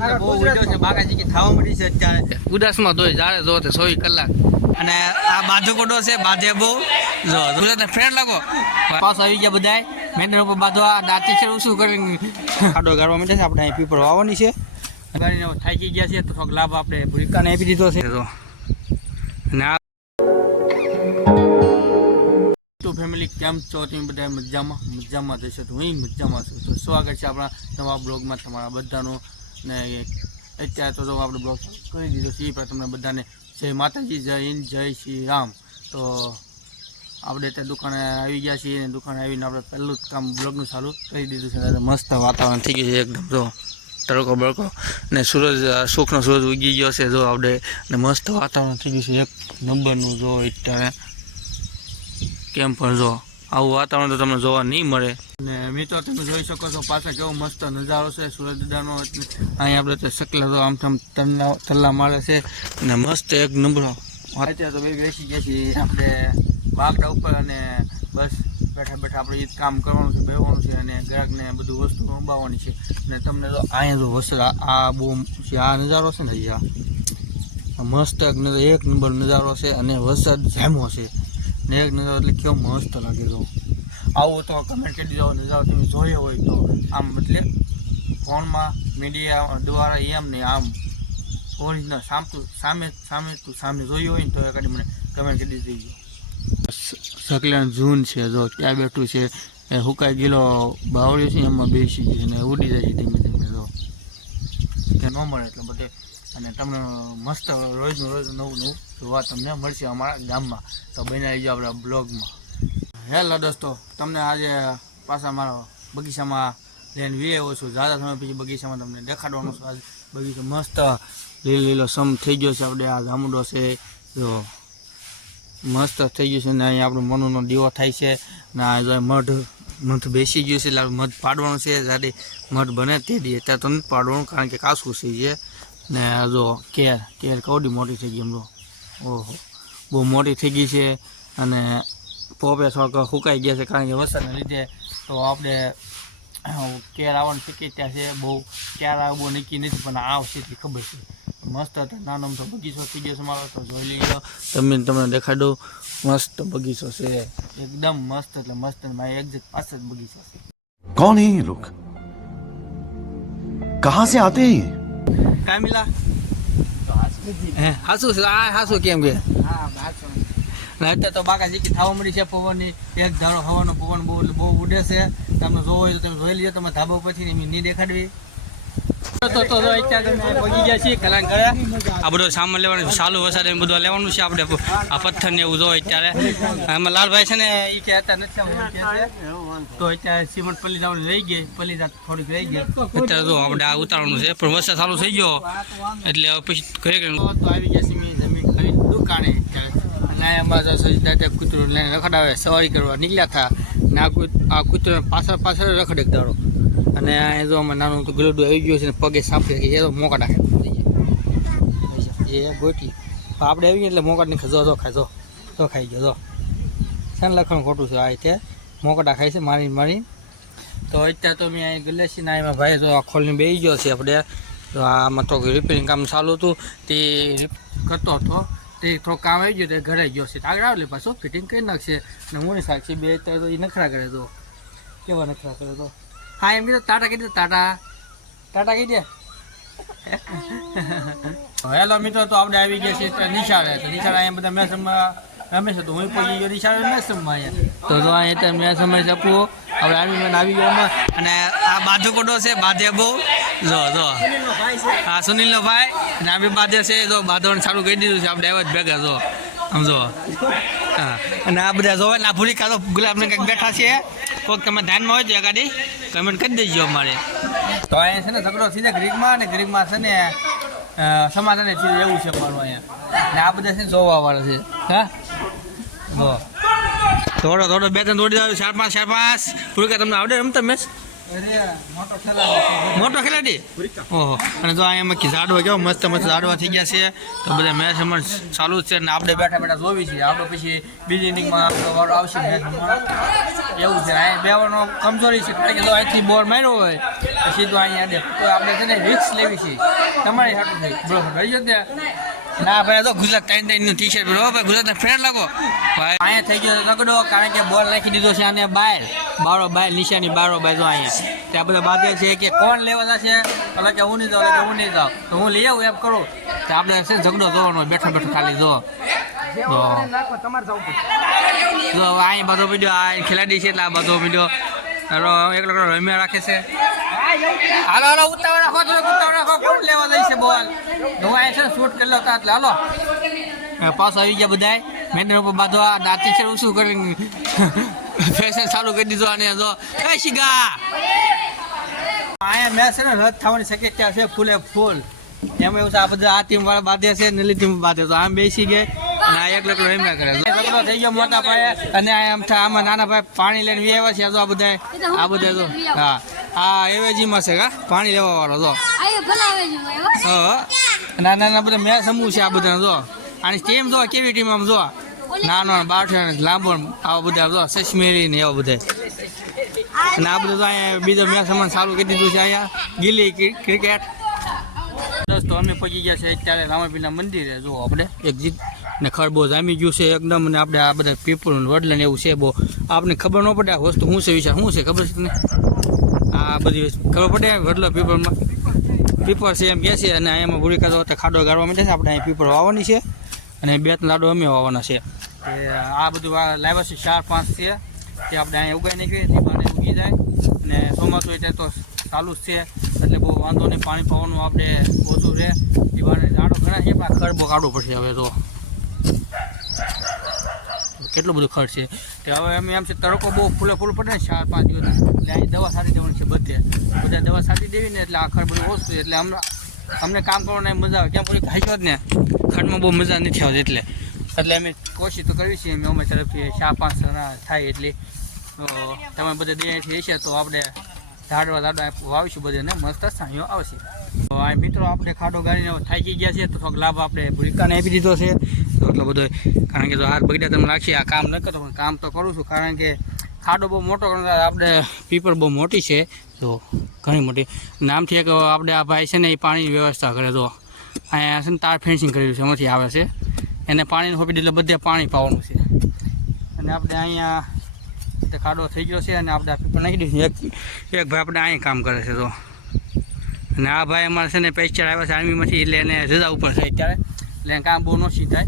બહુ ઉડ્યો છે. બાકાજી કે થવા મળી છે અત્યારે. ઉદાસમાં દોય જાડે જો તે સોવી કલાક. અને આ બાધો કોડો છે બાધે બહુ. જો ગુજરાત ફ્રેન્ડ લાગો. પાસ આવી ગયા બધાય. મેન્ડર ઉપર બાંધવા દાંતી છે શું કરીને. ખાડો ગાળવા માંડે છે. આપણે અહીં પીપર વાવવાની છે. ગાડીને થાકી ગયા છે તો થોડોક લાભ આપણે ભૂરિકાને આપી દીધો છે. તો અને આ ટુ ફેમિલી કેમ છો? તમે બધા મજામાં? મજામાં થશે તો હું મજામાં છું. તો સ્વાગત છે આપણા નવા બ્લોગમાં તમારા બધાનું. ને અત્યારે તો આપણે બ્લોગ કરી દીધો છે, એ તમને બધાને જય માતાજી, જય હિન્દ, જય શ્રી રામ. તો આપણે અત્યારે દુકાને આવી ગયા છીએ અને દુકાને આવીને આપણે પહેલું જ કામ બ્લોગનું ચાલુ કરી દીધું છે. અને મસ્ત વાતાવરણ થઈ ગયું છે એકદમ, જો તડકો, બળકો. ને સૂરજ સુખનો સૂરજ ઉગી ગયો છે, જો આપણે, ને મસ્ત વાતાવરણ થઈ ગયું છે, એક નંબરનું, જો અત્યારે કેમ પણ જો. આવું વાતાવરણ તો તમને જોવા નહીં મળે. ને મિત્રો તમે જોઈ શકો છો પાછા કેવો મસ્ત નજારો છે સુરત દાદાનો એટલે અહીં આપણે તો સકલા તો આમ થમ તલ્લા તલ્લા મારે છે. ને મસ્ત એક નંબર. અત્યારે તો બે બેસી ગયા છીએ. આપણે બાગડા ઉપર અને બસ બેઠા બેઠા આપણે એ કામ કરવાનું છે બેવાનું છે અને ગ્રાહકને બધું વસ્તુ અંબાવવાની છે. અને તમને તો અહીંયા જો વસ્ત્ર આ- બહુ છે આ નજારો છે ને અહીંયા. મસ્ત એક નંબર નજારો છે અને વરસાદ જામો છે. ને એક નજારો એટલે કેવો મસ્ત લાગે તો. આવો તો કમેન્ટ કરી દીધો નજારો તમે જોયો હોય તો. આમ એટલે ફોનમાં મીડિયા દ્વારા એમ ને આમ ઓરિજિનલ સામતું સામે સામે તું સામે જોયું હોય ને તો એકાડી મને કમેન્ટ કરી દીધી સકલેન ઝૂન છે જો, ત્યાં બેઠું છે. એ હુકાઈ ગયેલો બાવળ્યો છે એમાં બેસી જાય અને ઉડી જાય છે ધીમે ધીમે. જો ન મળે એટલે બધે અને તમને મસ્ત રોજનું રોજ નવું નવું જોવા તમને મળશે અમારા ગામમાં. તો બનાવી જાઓ આપણા બ્લોગમાં. હેલો દોસ્તો, તમને આજે પાછા મારો બગીચામાં લઈને વી આવ્યો છું. ઝાઝા સમય પછી બગીચામાં તમને દેખાડવાનું છું. આજે બગીચો મસ્ત લીલો લીલો સમ થઈ ગયો છે આપણે. આ ગામડો છે, જો મસ્ત થઈ ગયું છે ને અહીંયા આપણું મનુનો દીવો થાય છે. ને આ મઢ મધ બેસી ગયું છે એટલે મધ પાડવાનું છે જ્યારે મધ બને તે દે. ત્યાં તો નથી પાડવાનું, કારણ કે કાસું છે જે. ને જો કેર કેર કવડી મોટી થઈ ગઈ એમ ઓહો. બહુ મોટી થઈ ગઈ છે અને પોપે થોડાક સુકાઈ ગયા છે, કારણ કે વરસાદને લીધે તો આપણે કેર આવવાની શક્યતા છે. બહુ ક્યારે આવું નક્કી નથી, પણ આવશે એટલી ખબર છે. મસ્ત હતા. નાનો અમથો બગીચો થઈ ગયો છે મારો તો જોઈ લઈએ. તમે તમને દેખાડો મસ્ત બગીચો છે. એકદમ મસ્ત એટલે મસ્ત મારી એક્ઝેક્ટ પાસે જ બગીચો છે. કોણ હે લોક કહા સે આતે હે કામિલા? હાસુ છે આ હાસુ કેમ કે? હા હાસુ. અત્યારે તો બાકા જીકી થવા મળી છે પવનની એક ધારો હવાનો પવન બહુ બહુ ઉડે છે. તમે જોવો તમે જોઈ લીધો તમે ધાબો ધાબા ઉપરથી નહીં દેખાડવી. આ બધો સામાન લેવાનું સાલું વરસાદ એમ બધું લેવાનું છે આપણે. આ પથ્થર ને એવું જો અત્યારે. આમાં લાલભાઈ છે ને એ કહેતા નથી છે. તો અત્યારે સિમેન્ટ પલ્લી જવાનું રહી ગઈ, પલ્લી જાત થોડીક રહી ગઈ. અત્યારે તો આપણે આ ઉતારવાનું છે, પણ વરસાદ ચાલુ થઈ ગયો. એટલે પછી ઘરે તો આવી ગયા છીએ જમીન ખરીદ દુકાને અને એમાં તો સજીદા તે કૂતરું લઈને રખડાવે, સવારી કરવા નીકળ્યા હતા. ને આ કૂત આ કૂતરો પાછળ પાછળ રખડે દાડો. અને આ જો આમાં નાનું ગલુડું આવી ગયું છે ને પગે સાંપે કે એ તો મોકા નાખે. એ ગોટી. આપણે આવી ગયા એટલે મોકા નહીં જો જો, ખાય, જો. જો, ખાઈ ગયો, જો. છે ને લખણ ખોટું છે આ રીતે. મોકડા ખાય છે મારી મારી તો અત્યારે તો મેં અહીં ગલેસી ના એમાં ભાઈ, જો આ ખોલીને બેસી ગયો છે આપણે. તો આમાં તો રિપેરિંગ કામ ચાલુ હતું. તે કરતો હતો. તે થોડું કામ આવી ગયું તે ઘરે ગયો છે. આગળ આવે પાછું ફિટિંગ કરી નાખશે. અને હું સાક્ષી બે અત્યારે તો એ નખરા કરે તો. કેવા નખરા કરે તો? હા એમ કીધું ટાટા કહી દે ટાટા ટાટા કહી દે હેલો મિત્રો તો આપણે આવી ગયા છીએ નિશાળે તો નિશાળે અહીંયા બધા રમવા રમે છે તો હું પહોંચી ગયો નિશાળે મેસમમાં અહીંયા તો જો અહીંયા ત્યાં રમે છે આપવું આપણે આવી મેન આવી ગયો અને આ બાધુ કોડો છે બાધે બહુ જો જો હા સુનિલનો ભાઈ અને આ બી બાધે છે જો બાંધવાનું સારું કહી દીધું છે આપણે એવા જ ભેગા જો આમ જો હા. અને આ બધા જોવે આ ભૂરી કાતો ગુલાબને કંઈક બેઠા છે. કોઈક તમે ધ્યાનમાં હોય તો ગાડી કમેન્ટ કરી દેજો અમારે. તો અહીંયા છે ને ઝઘડો છે ને ગ્રીકમાં અને ગ્રીકમાં છે ને સમાધાન છે એવું છે મારું અહીંયા. ને આ બધા છે ને જોવા વાળા છે. હા? જો થોડો થોડો બે ત્રણ દોડી જાવ ચાર પાંચ ચાર પાંચ પૂરી તમને આવડે રમતા મેચ મોટો ખેલાડી? ઓહો. અને જો અહીંયા મક્કી ઝાડવા કેવો મસ્ત મસ્ત ઝાડવા થઈ ગયા છે. તો બધા મેચ હમણાં ચાલુ છે ને આપણે બેઠા બેઠા જોવી છીએ આપણે પછી બીજી ઇનિંગમાં વાળો આવશે મેચ એવું છે. અહીંયા બેવાનો કમજોરી છે. કારણ કે જો અહીંથી બોર માર્યો હોય, તો સીધો અહીંયા દે તો આપણે છે ને રિક્સ લેવી છે. તમારી સાથે થઈ રહી ત્યાં? ના ભાઈ તો ગુજરાત ટાઈમનું ટી શર્ટ પહેરો ભાઈ, ગુજરાતના ફ્રેન્ડ લાગો. ભાઈ, અહીંયા થઈ ગયો રગડો, કારણ કે બોલ નાખી દીધો છે અને બહાર બારો બહાર નિશાની બારો બાજુ અહીંયા. ત્યાં બધા બાંધે છે કે કોણ લેવાના છે એટલે કે હું નહીં જાઉં કે હું નહીં જાઉં. તો હું લઈ આવું એમ કરું. તો આપણે છે ઝઘડો જોવાનો, બેઠો બેઠો ખાલી જો. જો. અહીં બધો વીડિયો આ ખેલાડી છે એટલે આ બધો વીડિયો એકલો એકલો રમ્યા રાખે છે. હાલો હાલો, ઉતાવળ રાખો, થોડોક ઉતાવળ રાખો. કોણ લેવા જઈ છે બોલ? અહીં છે ને, શૂટ કરી લેતા એટલે હાલો. પાછો આવી ગયા બધાય. મેદાન ઉપર બાંધવા દાંતી છે શું કરી ફેશન ચાલુ કરી દીધો અને જો, એ શિગા. આયા મેચ છે ને, રદ થવાની શક્યતા છે, ફૂલે ફૂલ. એમાં એવું આ બધા આ ટીમ વાળા બાંધે છે નલી ટીમ બાંધે તો આમ બેસી ગઈ અને એક લકડો રમ્યા કરે લકડો થઈ ગયો મોટા પાયે અને આમ આમાં નાના ભાઈ પાણી લઈને વી આવ્યા છે. આ આ બધા આ બધા હા. આ એવેજીમાં છે કા? પાણી લેવા વાળો જો હો. હા નાના નાના બધા મેચ સમૂહ છે આ બધા જો. આની ટીમ જો કેવી ટીમ આમ જો. નાનો ને લાંબો આવા બધા જો સસમેરી ને એવા બધા. અને આ બધું તો અહીંયા બીજો મેચ સમાન ચાલુ કરી દીધું છે અહીંયા ગીલી ક્રિ- ક્રિકેટ. દોસ્તો અમે પહોંચી ગયા છે અત્યારે રામાપીરના મંદિરે જો આપણે. એક્ઝિટ ને બહુ જામી ગયું છે એકદમ ને આપણે આ બધા પીપલ વડલા ને એવું છે બહુ. આપણને ખબર ન પડે આ વસ્તુ શું છે વિચાર શું છે ખબર છે તમને આ બધી ખબર પડે વડલો પીપળમાં? પીપળ છે એમ કહે છે અને એમાં બુરી કાઢો ખાડો ગાળવા માંડે છે. આપણે અહીં પીપળ વાવવાની છે અને બે ત્રણ લાડો અમે વાવવાના છે. એ આ બધું લાવ્યા છે ચાર પાંચ છે. તે આપણે અહીંયા ઉગાઈ તે બાને ઉગી જાય. અને ચોમાસું એટલે તો ચાલુ જ છે. એટલે બહુ વાંધો નહીં, પાણી પાવાનું આપણે ઓછું રહે. એ બાને ઝાડો ઘણા છે, પણ ખડ કાઢવું પડશે હવે તો. કેટલું બધું ખર્ચ છે? તે હવે અમે એમ છે તડકો બહુ ફૂલે ફૂલ પડે ને ચાર પાંચ દિવસ. એટલે અહીં દવા સારી દેવાની છે બધે. બધા દવા સારી દેવી ને એટલે આ ખડ બધું ઓછું એટલે અમને અમને કામ કરવાની મજા આવે. ત્યાં પછી ખાઈશો જ ને. ખડમાં બહુ મજા નથી આવતી એટલે. એટલે અમે કોશિશ તો કરવી છીએ અમે તરફથી ચાર પાંચ જણા થાય એટલી. તમે બધા દેહથી હશે તો આપણે ઝાડવા ઝાડવા વાવીશું બધે ને મસ્ત સાંયો આવશે. મિત્રો આપણે ખાડો ગાડીને થાકી ગયા છે તો થોડોક લાભ આપણે ભૂરિકાને આપી દીધો છે. એટલો બધો કારણ કે જો હાથ બગડ્યા તમે રાખીએ આ કામ ન કરતો કામ તો કરું છું. કારણ કે ખાડો બહુ મોટો આપણે પીપર બહુ મોટી છે. તો ઘણી મોટી. નામથી એક આપણે આ ભાઈ છે ને, એ પાણીની વ્યવસ્થા કરે. તો અહીંયા છે ને, તાર ફેન્સિંગ કરેલું છે, એમાંથી આવે છે. એને પાણીને હોપી એટલે બધે પાણી પાવાનું છે. અને આપણે અહીંયા ખાડો થઈ ગયો છે, અને આપણે આ પીપર નાખી દઈશું એક એક ભાઈ આપણે અહીંયા કામ કરે છે તો અને આ ભાઈ અમારે છે ને પેસ્ચર આવ્યા છે આર્મીમાંથી એટલે એને રજા ઉપર છે અત્યારે. એટલે કામ બહુ નોસી થાય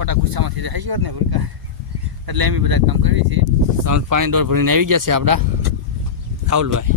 ખોટા ગુસ્સામાંથી થાય છે ને ભૂલકા એટલે એમ બધા કામ કરીએ છીએ પાણી દોડ ભરીને આવી ગયા છે આપણા રાહુલભાઈ.